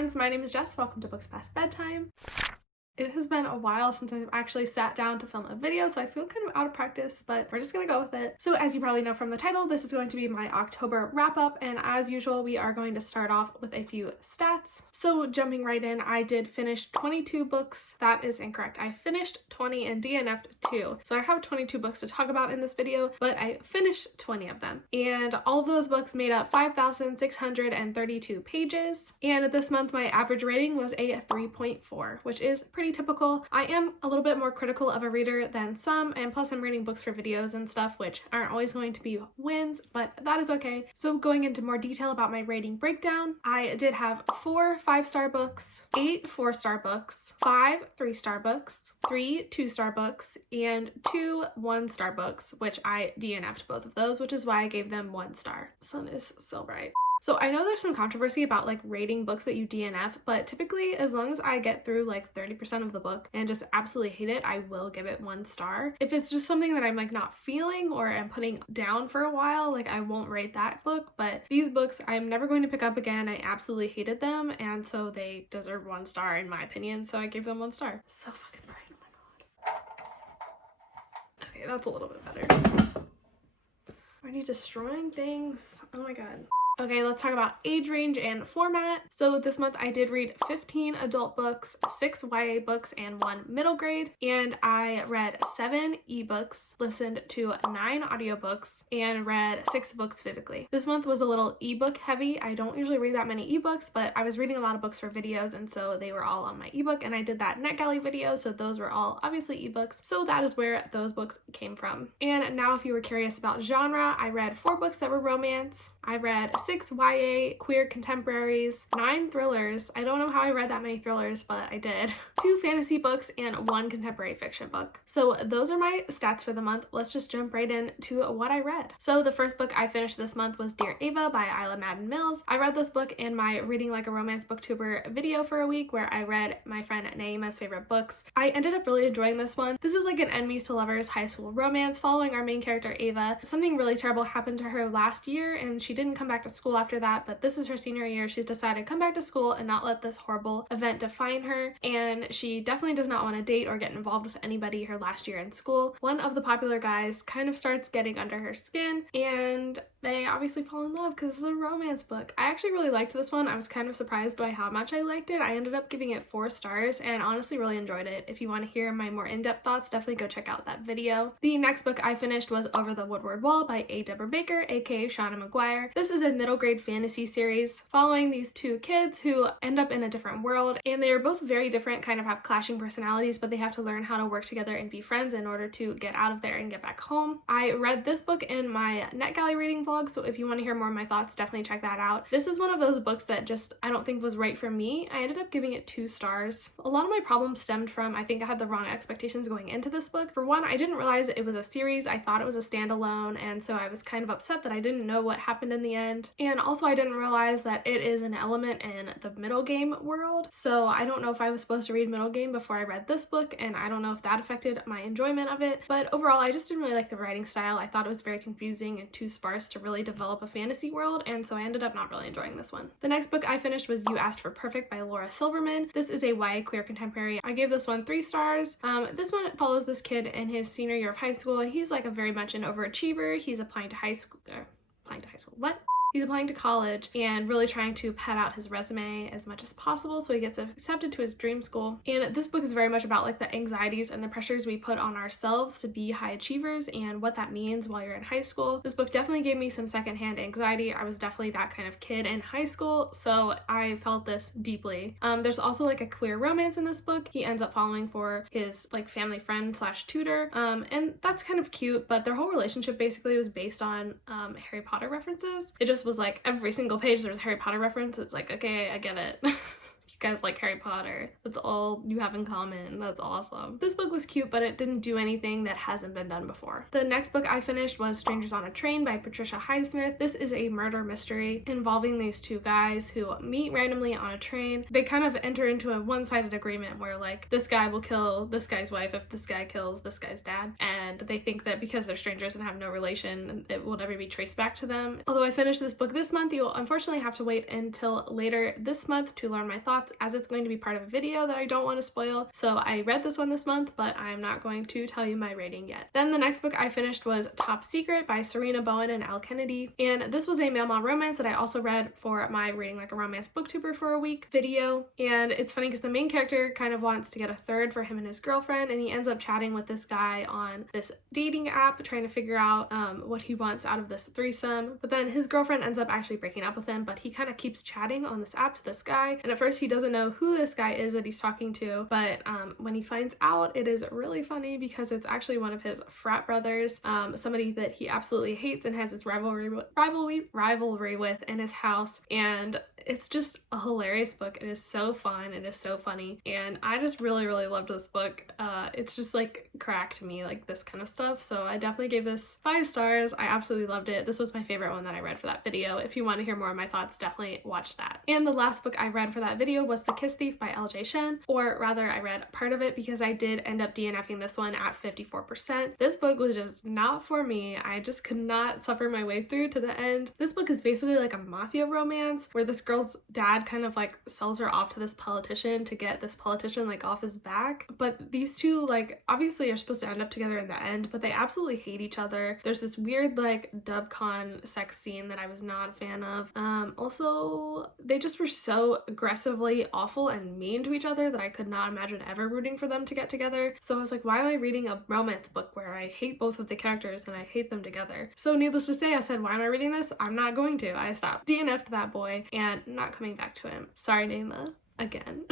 friends, my name is Jess. Welcome to Books Past Bedtime. It has been a while since I've actually sat down to film a video, so I feel kind of out of practice, but we're just gonna go with it. So as you probably know from the title, this is going to be my October wrap-up, and as usual, we are going to start off with a few stats. So jumping right in, I did finish 22 books. That is incorrect. I finished 20 and DNF'd 2. So I have 22 books to talk about in this video, but I finished 20 of them. And all of those books made up 5,632 pages. And this month, my average rating was a 3.4, which is pretty typical. I am a little bit more critical of a reader than some, and plus I'm reading books for videos and stuff, which aren't always going to be wins, but that is okay. So going into more detail about my rating breakdown, I did have 4 5-star books, 8 4-star books, 5 3-star books, 3 2-star books, and 2 1-star books, which I DNF'd both of those, which is why I gave them 1 star. The sun is so bright. So I know there's some controversy about like rating books that you DNF, but typically as long as I get through like 30% of the book and just absolutely hate it, I will give it 1 star. If it's just something that I'm like not feeling or am putting down for a while, like I won't rate that book, but these books I'm never going to pick up again. I absolutely hated them, and so they deserve 1 star in my opinion, so I gave them 1 star. So fucking bright, oh my god. Okay, that's a little bit better. Are you destroying things? Oh my god. Okay, let's talk about age range and format. So this month I did read 15 adult books, 6 YA books, and 1 middle grade. And I read 7 ebooks, listened to 9 audiobooks, and read 6 books physically. This month was a little ebook heavy. I don't usually read that many ebooks, but I was reading a lot of books for videos, and so they were all on my ebook, and I did that NetGalley video, so those were all obviously ebooks. So that is where those books came from. And now if you were curious about genre, I read 4 books that were romance. I read 6 YA queer contemporaries, 9 thrillers. I don't know how I read that many thrillers, but I did. 2 fantasy books and 1 contemporary fiction book. So those are my stats for the month. Let's just jump right into what I read. So the first book I finished this month was Dear Ava by Isla Madden Mills. I read this book in my Reading Like a Romance Booktuber video for a week where I read my friend Naima's favorite books. I ended up really enjoying this one. This is like an enemies to lovers high school romance following our main character Ava. Something really terrible happened to her last year and she didn't come back to school after that, but this is her senior year. She's decided to come back to school and not let this horrible event define her, and she definitely does not want to date or get involved with anybody her last year in school. One of the popular guys kind of starts getting under her skin, and they obviously fall in love because it's a romance book. I actually really liked this one. I was kind of surprised by how much I liked it. I ended up giving it 4 stars and honestly really enjoyed it. If you want to hear my more in-depth thoughts, definitely go check out that video. The next book I finished was Over the Woodward Wall by Deborah Baker, aka Shauna McGuire. This is a middle grade fantasy series following these 2 kids who end up in a different world, and they are both very different, kind of have clashing personalities, but they have to learn how to work together and be friends in order to get out of there and get back home. I read this book in my NetGalley reading vlog, so if you want to hear more of my thoughts, definitely check that out. This is one of those books that just I don't think was right for me. I ended up giving it 2 stars. A lot of my problems stemmed from I think I had the wrong expectations going into this book. For one, I didn't realize it was a series. I thought it was a standalone, and so I was kind of upset that I didn't know what happened in the end. And also I didn't realize that it is an element in the middle game world, so I don't know if I was supposed to read middle game before I read this book, and I don't know if that affected my enjoyment of it, but overall I just didn't really like the writing style. I thought it was very confusing and too sparse to really develop a fantasy world, and so I ended up not really enjoying this one. The next book I finished was You Asked for Perfect by Laura Silverman. This is a YA queer contemporary. I gave this one 3 stars. This one follows this kid in his senior year of high school, and he's like a very much an overachiever. He's applying to high school, what? He's applying to college and really trying to pad out his resume as much as possible so he gets accepted to his dream school. And this book is very much about like the anxieties and the pressures we put on ourselves to be high achievers and what that means while you're in high school. This book definitely gave me some secondhand anxiety. I was definitely that kind of kid in high school, so I felt this deeply. There's also like a queer romance in this book. He ends up falling for his like family friend slash tutor, and that's kind of cute, but their whole relationship basically was based on Harry Potter references. It just was like every single page there's a Harry Potter reference. It's like, okay, I get it. You guys like Harry Potter. That's all you have in common. That's awesome. This book was cute, but it didn't do anything that hasn't been done before. The next book I finished was Strangers on a Train by Patricia Highsmith. This is a murder mystery involving these two guys who meet randomly on a train. They kind of enter into a one-sided agreement where like this guy will kill this guy's wife if this guy kills this guy's dad, and they think that because they're strangers and have no relation, it will never be traced back to them. Although I finished this book this month, you'll unfortunately have to wait until later this month to learn my thoughts, as it's going to be part of a video that I don't want to spoil. So I read this one this month, but I'm not going to tell you my rating yet. Then the next book I finished was Top Secret by Sarina, Bowen, and Elle Kennedy, and this was a male-mom romance that I also read for my Reading Like a Romance booktuber for a week video. And it's funny because the main character kind of wants to get a third for him and his girlfriend, and he ends up chatting with this guy on this dating app trying to figure out what he wants out of this threesome. But then his girlfriend ends up actually breaking up with him, but he kind of keeps chatting on this app to this guy, and at first he doesn't know who this guy is that he's talking to, but when he finds out, it is really funny because it's actually one of his frat brothers, somebody that he absolutely hates and has his rivalry with in his house. And it's just a hilarious book. It is so fun, it is so funny, and I just really loved this book. It's just like crack to me, like this kind of stuff, so I definitely gave this 5 stars. I absolutely loved it. This was my favorite one that I read for that video. If you want to hear more of my thoughts, definitely watch that. And the last book I read for that video was The Kiss Thief by L.J. Shen, or rather I read part of it because I did end up DNFing this one at 54%. This book was just not for me. I just could not suffer my way through to the end. This book is basically like a mafia romance where this girl's dad kind of like sells her off to this politician to get this politician like off his back, but these two like obviously are supposed to end up together in the end, but they absolutely hate each other. There's this weird like dubcon sex scene that I was not a fan of. Also, they just were so aggressively awful and mean to each other that I could not imagine ever rooting for them to get together. So I was like, why am I reading a romance book where I hate both of the characters and I hate them together? So needless to say, I said, why am I reading this? I'm not going to. I stopped. DNF'd that boy and not coming back to him. Sorry, Naima. Again.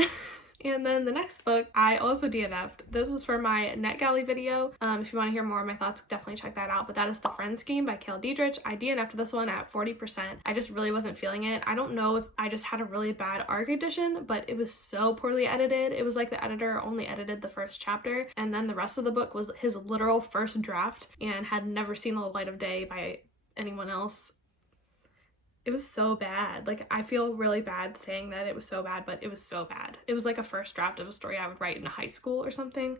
And then the next book, I also DNF'd. This was for my NetGalley video. If you want to hear more of my thoughts, definitely check that out. But that is The Friend Scheme by Cale Dietrich. I DNF'd this one at 40%. I just really wasn't feeling it. I don't know if I just had a really bad ARC edition, but it was so poorly edited. It was like the editor only edited the first chapter, and then the rest of the book was his literal first draft and had never seen the light of day by anyone else. It was so bad. Like, I feel really bad saying that it was so bad, but it was so bad. It was like a first draft of a story I would write in high school or something.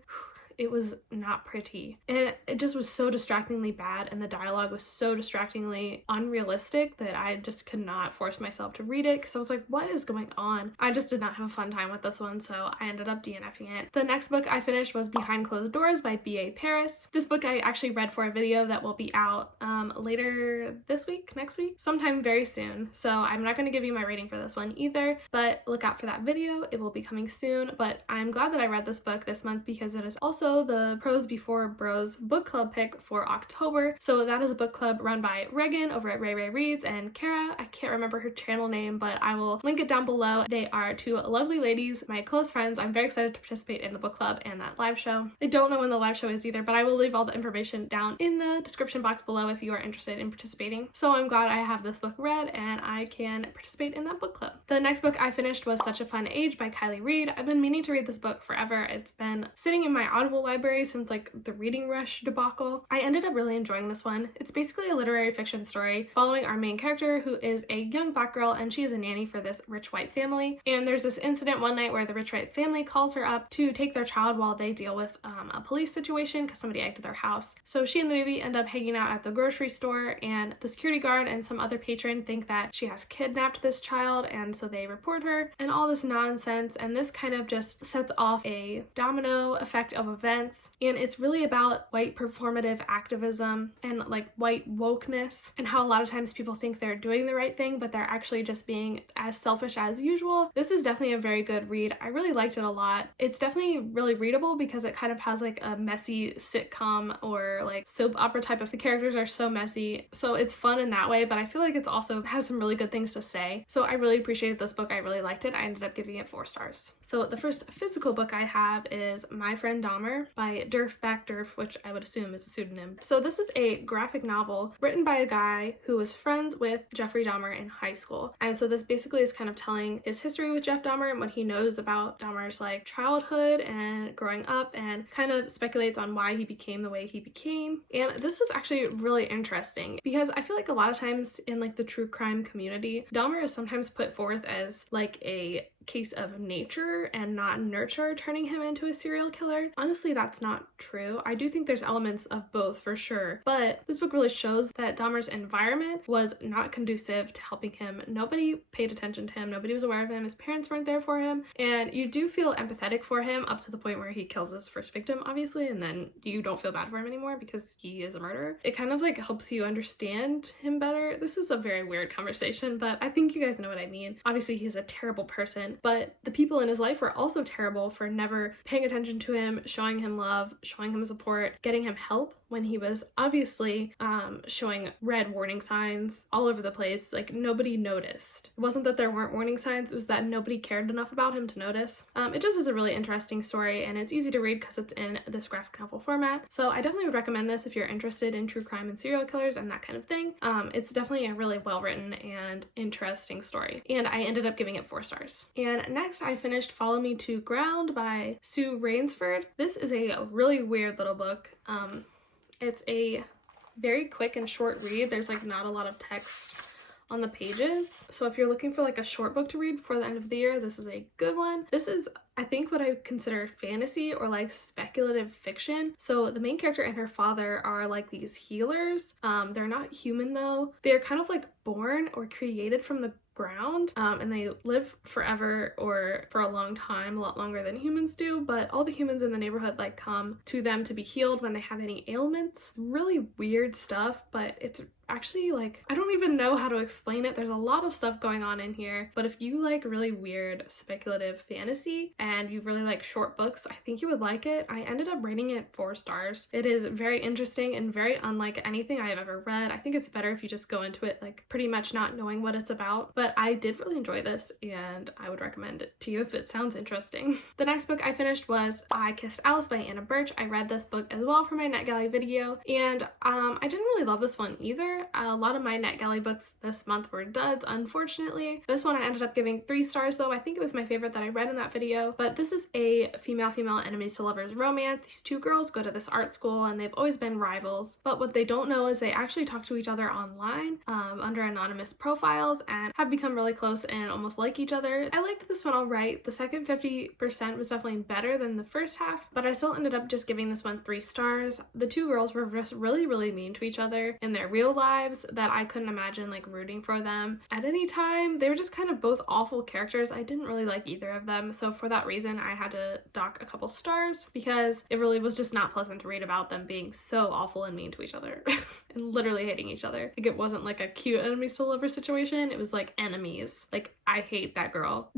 It was not pretty. And it just was so distractingly bad, and the dialogue was so distractingly unrealistic that I just could not force myself to read it because I was like, what is going on? I just did not have a fun time with this one, so I ended up DNFing it. The next book I finished was Behind Closed Doors by B.A. Paris. This book I actually read for a video that will be out later this week, next week, sometime very soon. So I'm not going to give you my rating for this one either, but look out for that video. It will be coming soon, but I'm glad that I read this book this month because it is also the Pros Before Bros book club pick for October. So that is a book club run by Reagan over at Ray Ray Reads and Kara. I can't remember her channel name, but I will link it down below. They are two lovely ladies, my close friends. I'm very excited to participate in the book club and that live show. I don't know when the live show is either, but I will leave all the information down in the description box below if you are interested in participating. So I'm glad I have this book read and I can participate in that book club. The next book I finished was Such a Fun Age by Kylie Reed. I've been meaning to read this book forever. It's been sitting in my Audible library since like the Reading Rush debacle. I ended up really enjoying this one. It's basically a literary fiction story following our main character, who is a young black girl, and she is a nanny for this rich white family. And there's this incident one night where the rich white family calls her up to take their child while they deal with a police situation because somebody egged their house. So she and the baby end up hanging out at the grocery store, and the security guard and some other patron think that she has kidnapped this child, and so they report her and all this nonsense. And this kind of just sets off a domino effect of events. And it's really about white performative activism and like white wokeness, and how a lot of times people think they're doing the right thing, but they're actually just being as selfish as usual. This is definitely a very good read. I really liked it a lot. It's definitely really readable because it kind of has like a messy sitcom or like soap opera type of, the characters are so messy. So it's fun in that way, but I feel like it's also has some really good things to say. So I really appreciated this book. I really liked it. I ended up giving it 4 stars. So the first physical book I have is My Friend Dahmer Dahmer by Durf, which I would assume is a pseudonym. So this is a graphic novel written by a guy who was friends with Jeffrey Dahmer in high school. And so this basically is kind of telling his history with Jeff Dahmer and what he knows about Dahmer's like childhood and growing up, and kind of speculates on why he became the way he became. And this was actually really interesting because I feel like a lot of times in like the true crime community, Dahmer is sometimes put forth as like a case of nature and not nurture, turning him into a serial killer. Honestly, that's not true. I do think there's elements of both for sure, but this book really shows that Dahmer's environment was not conducive to helping him. Nobody paid attention to him, nobody was aware of him, his parents weren't there for him, and you do feel empathetic for him up to the point where he kills his first victim, obviously, and then you don't feel bad for him anymore because he is a murderer. It kind of like helps you understand him better. This is a very weird conversation, but I think you guys know what I mean. Obviously, he's a terrible person, but the people in his life were also terrible for never paying attention to him, showing him love, showing him support, getting him help when he was obviously showing red warning signs all over the place. Like, nobody noticed. It wasn't that there weren't warning signs, it was that nobody cared enough about him to notice. It just is a really interesting story, and it's easy to read because it's in this graphic novel format. So I definitely would recommend this if you're interested in true crime and serial killers and that kind of thing. It's definitely a really well written and interesting story, and I ended up giving it 4 stars. And next I finished Follow Me to Ground by Sue Rainsford. This is a really weird little book. It's a very quick and short read. There's like not a lot of text on the pages. So if you're looking for like a short book to read before the end of the year, this is a good one. This is, I think, what I consider fantasy or like speculative fiction. So the main character and her father are like these healers. They're not human though. They're kind of like born or created from the ground, and they live forever or for a long time, a lot longer than humans do, but all the humans in the neighborhood like come to them to be healed when they have any ailments. Really weird stuff, but it's actually like, I don't even know how to explain it. There's a lot of stuff going on in here, but if you like really weird speculative fantasy and you really like short books, I think you would like it. I ended up rating it 4 stars. It is very interesting and very unlike anything I have ever read. I think it's better if you just go into it like pretty much not knowing what it's about, but I did really enjoy this and I would recommend it to you if it sounds interesting. The next book I finished was I Kissed Alice by Anna Birch. I read this book as well for my NetGalley video, and I didn't really love this one either. A lot of my NetGalley books this month were duds, unfortunately. This one I ended up giving 3 stars though. I think it was my favorite that I read in that video, but this is a female enemies to lovers romance. These 2 girls go to this art school and they've always been rivals, but what they don't know is they actually talk to each other online under anonymous profiles and have become really close and almost like each other. I liked this one alright. The second 50% was definitely better than the first half, but I still ended up just giving this one 3 stars. The 2 girls were just really mean to each other in their real lives that I couldn't imagine like rooting for them at any time. They were just kind of both awful characters. I didn't really like either of them, so for that reason I had to dock a couple stars because it really was just not pleasant to read about them being so awful and mean to each other and literally hating each other. Like, it wasn't like a cute enemies to lovers situation, it was like enemies. Like, I hate that girl.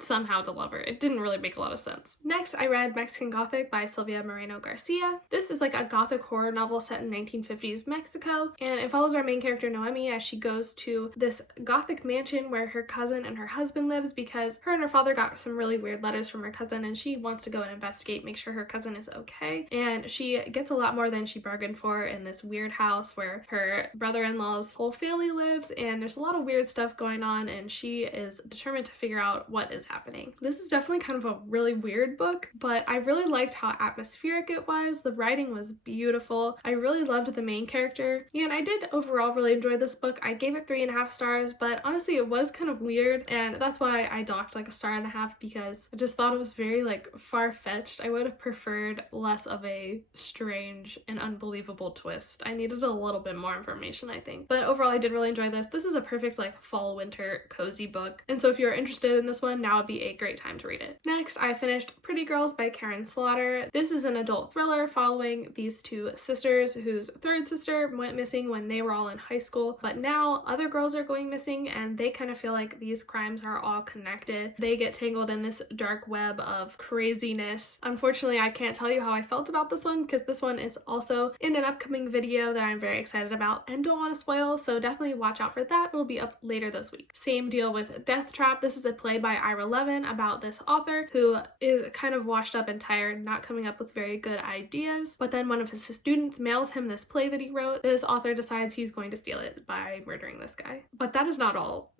Somehow to love her. It didn't really make a lot of sense. Next, I read Mexican Gothic by Silvia Moreno Garcia. This is like a gothic horror novel set in 1950s Mexico, and it follows our main character Noemi as she goes to this gothic mansion where her cousin and her husband lives because her and her father got some really weird letters from her cousin, and she wants to go and investigate, make sure her cousin is okay. And she gets a lot more than she bargained for in this weird house where her brother-in-law's whole family lives, and there's a lot of weird stuff going on, and she is determined to figure out what is happening. This is definitely kind of a really weird book, but I really liked how atmospheric it was. The writing was beautiful. I really loved the main character, and I did overall really enjoy this book. I gave it 3.5 stars, but honestly it was kind of weird, and that's why I docked like 1.5 stars, because I just thought it was very like far-fetched. I would have preferred less of a strange and unbelievable twist. I needed a little bit more information, I think. But overall I did really enjoy this. This is a perfect like fall winter cozy book, and so if you're interested in this one, now would be a great time to read it. Next, I finished Pretty Girls by Karen Slaughter. This is an adult thriller following these 2 sisters whose 3rd sister went missing when they were all in high school, but now other girls are going missing and they kind of feel like these crimes are all connected. They get tangled in this dark web of craziness. Unfortunately, I can't tell you how I felt about this one because this one is also in an upcoming video that I'm very excited about and don't want to spoil, so definitely watch out for that. It will be up later this week. Same deal with Deathtrap. This is a play by Ira 11 about this author who is kind of washed up and tired, not coming up with very good ideas, but then one of his students mails him this play that he wrote. This author decides he's going to steal it by murdering this guy. But that is not all.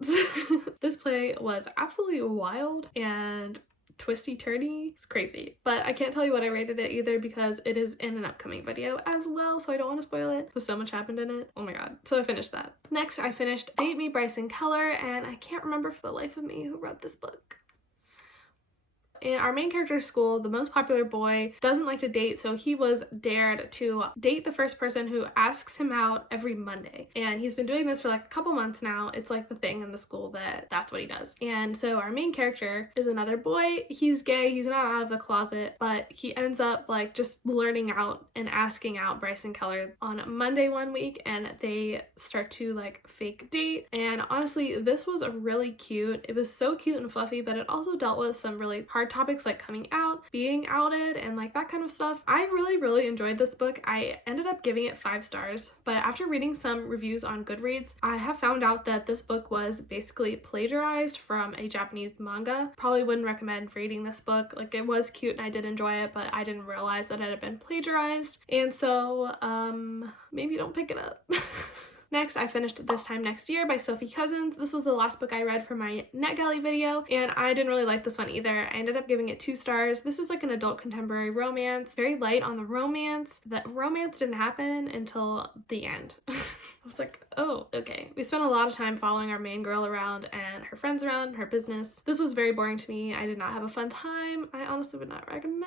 This play was absolutely wild and twisty-turny. It's crazy. But I can't tell you what I rated it either because it is in an upcoming video as well, so I don't want to spoil it because so much happened in it. Oh my god. So I finished that. Next, I finished Date Me, Bryson Keller, and I can't remember for the life of me who wrote this book. In our main character's school, the most popular boy doesn't like to date, so he was dared to date the first person who asks him out every Monday. And he's been doing this for like a couple months now. It's like the thing in the school that that's what he does. And so our main character is another boy. He's gay, he's not out of the closet, but he ends up like just blurting out and asking out Bryson Keller on Monday one week, and they start to like fake date. And honestly, this was really cute. It was so cute and fluffy, but it also dealt with some really hard topics like coming out, being outed, and like that kind of stuff. I really enjoyed this book. I ended up giving it 5 stars, but after reading some reviews on Goodreads, I have found out that this book was basically plagiarized from a Japanese manga. Probably wouldn't recommend reading this book. Like, it was cute and I did enjoy it, but I didn't realize that it had been plagiarized, and so maybe don't pick it up. Next, I finished This Time Next Year by Sophie Cousins. This was the last book I read for my NetGalley video, and I didn't really like this one either. I ended up giving it 2 stars. This is like an adult contemporary romance, very light on the romance. The romance didn't happen until the end. I was like, oh, okay. We spent a lot of time following our main girl around and her friends around, her business. This was very boring to me. I did not have a fun time. I honestly would not recommend.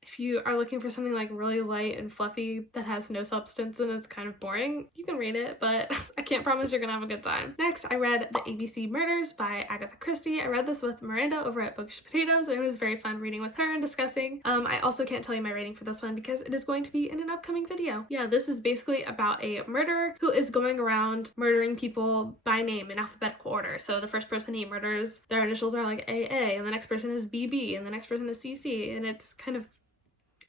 If you are looking for something like really light and fluffy that has no substance and it's kind of boring, you can read it, but I can't promise you're gonna have a good time. Next, I read The ABC Murders by Agatha Christie. I read this with Miranda over at Bookish Potatoes, and it was very fun reading with her and discussing. I also can't tell you my rating for this one because it is going to be in an upcoming video. Yeah, this is basically about a murderer who is going around murdering people by name in alphabetical order. So the first person he murders, their initials are like AA, and the next person is BB, and the next person is CC, and it's kind of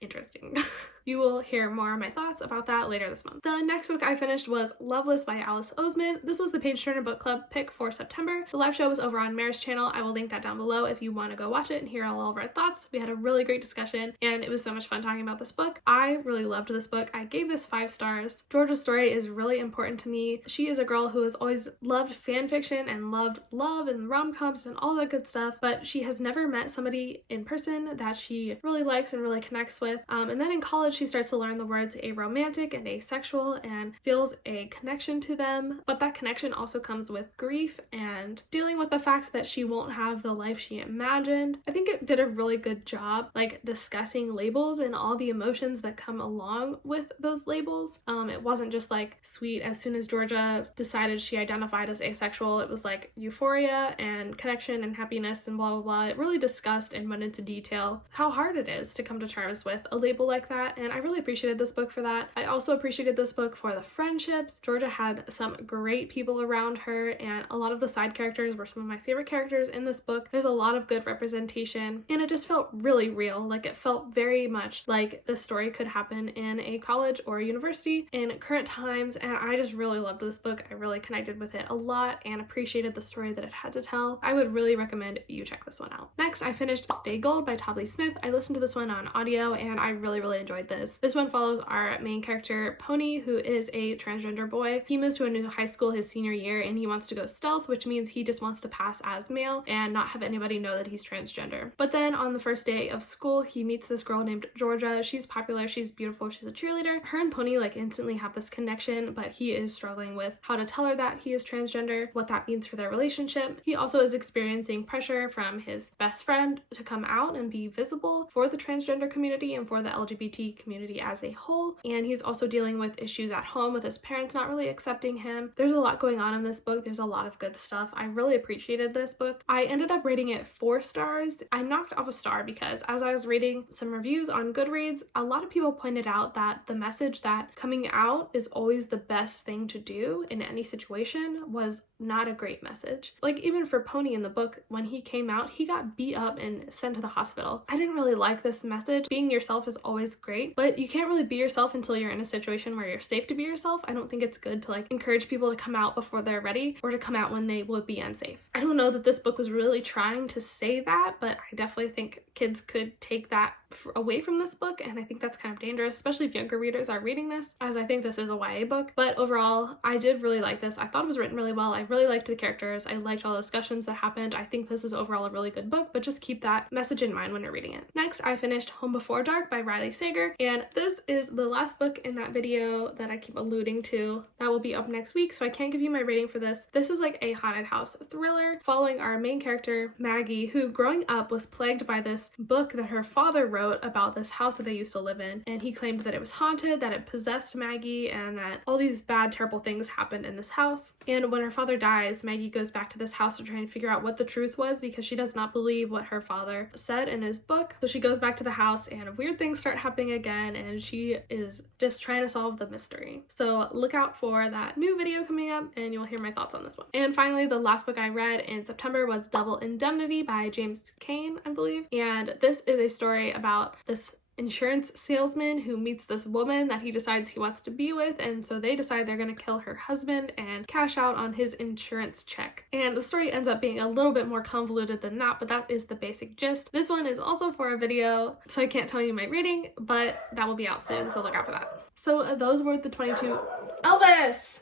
interesting. You will hear more of my thoughts about that later this month. The next book I finished was Loveless by Alice Oseman. This was the Page Turner Book Club pick for September. The live show was over on Mare's channel. I will link that down below if you want to go watch it and hear all of our thoughts. We had a really great discussion, and it was so much fun talking about this book. I really loved this book. I gave this 5 stars. Georgia's story is really important to me. She is a girl who has always loved fan fiction and loved love and rom-coms and all that good stuff, but she has never met somebody in person that she really likes and really connects with. And then in college, she starts to learn the words aromantic and asexual and feels a connection to them, but that connection also comes with grief and dealing with the fact that she won't have the life she imagined. I think it did a really good job like discussing labels and all the emotions that come along with those labels. It wasn't just like sweet as soon as Georgia decided she identified as asexual. It was like euphoria and connection and happiness and blah blah blah. It really discussed and went into detail how hard it is to come to terms with a label like that, and I really appreciated this book for that. I also appreciated this book for the friendships. Georgia had some great people around her, and a lot of the side characters were some of my favorite characters in this book. There's a lot of good representation, and it just felt really real. Like, it felt very much like this story could happen in a college or a university in current times, and I just really loved this book. I really connected with it a lot and appreciated the story that it had to tell. I would really recommend you check this one out. Next, I finished Stay Gold by Tobley Smith. I listened to this one on audio, and I really enjoyed this. This one follows our main character, Pony, who is a transgender boy. He moves to a new high school his senior year, and he wants to go stealth, which means he just wants to pass as male and not have anybody know that he's transgender. But then on the first day of school, he meets this girl named Georgia. She's popular, she's beautiful, she's a cheerleader. Her and Pony like instantly have this connection, but he is struggling with how to tell her that he is transgender, what that means for their relationship. He also is experiencing pressure from his best friend to come out and be visible for the transgender community and for the LGBT community as a whole, and he's also dealing with issues at home with his parents not really accepting him. There's a lot going on in this book. There's a lot of good stuff. I really appreciated this book. I ended up rating it 4 stars. I knocked off a star because as I was reading some reviews on Goodreads, a lot of people pointed out that the message that coming out is always the best thing to do in any situation was not a great message. Like, even for Pony in the book, when he came out, he got beat up and sent to the hospital. I didn't really like this message. Being yourself is always great, right? But you can't really be yourself until you're in a situation where you're safe to be yourself. I don't think it's good to like encourage people to come out before they're ready or to come out when they would be unsafe. I don't know that this book was really trying to say that, but I definitely think kids could take that away from this book, and I think that's kind of dangerous, especially if younger readers are reading this, as I think this is a YA book. But overall, I did really like this. I thought it was written really well. I really liked the characters. I liked all the discussions that happened. I think this is overall a really good book, but just keep that message in mind when you're reading it. Next, I finished Home Before Dark by Riley Sager, and this is the last book in that video that I keep alluding to. That will be up next week, so I can't give you my rating for this. This is like a haunted house thriller following our main character, Maggie, who growing up was plagued by this book that her father wrote about this house that they used to live in, and he claimed that it was haunted, that it possessed Maggie, and that all these bad, terrible things happened in this house. And when her father dies, Maggie goes back to this house to try and figure out what the truth was, because she does not believe what her father said in his book. So she goes back to the house and weird things start happening again, and she is just trying to solve the mystery. So look out for that new video coming up and you'll hear my thoughts on this one. And finally, the last book I read in September was Double Indemnity by James Cain, I believe. And this is a story about this insurance salesman who meets this woman that he decides he wants to be with, and so they decide they're going to kill her husband and cash out on his insurance check. And the story ends up being a little bit more convoluted than that, but that is the basic gist. This one is also for a video, so I can't tell you my rating, but that will be out soon, so look out for that. So those were the 22... Elvis!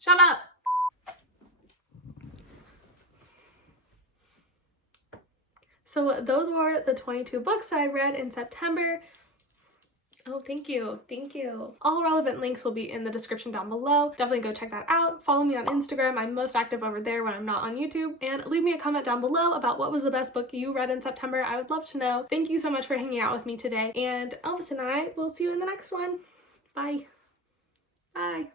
Shut up! So those were the 22 books that I read in September. Oh, thank you. Thank you. All relevant links will be in the description down below. Definitely go check that out. Follow me on Instagram. I'm most active over there when I'm not on YouTube. And leave me a comment down below about what was the best book you read in September. I would love to know. Thank you so much for hanging out with me today. And Elvis and I will see you in the next one. Bye. Bye.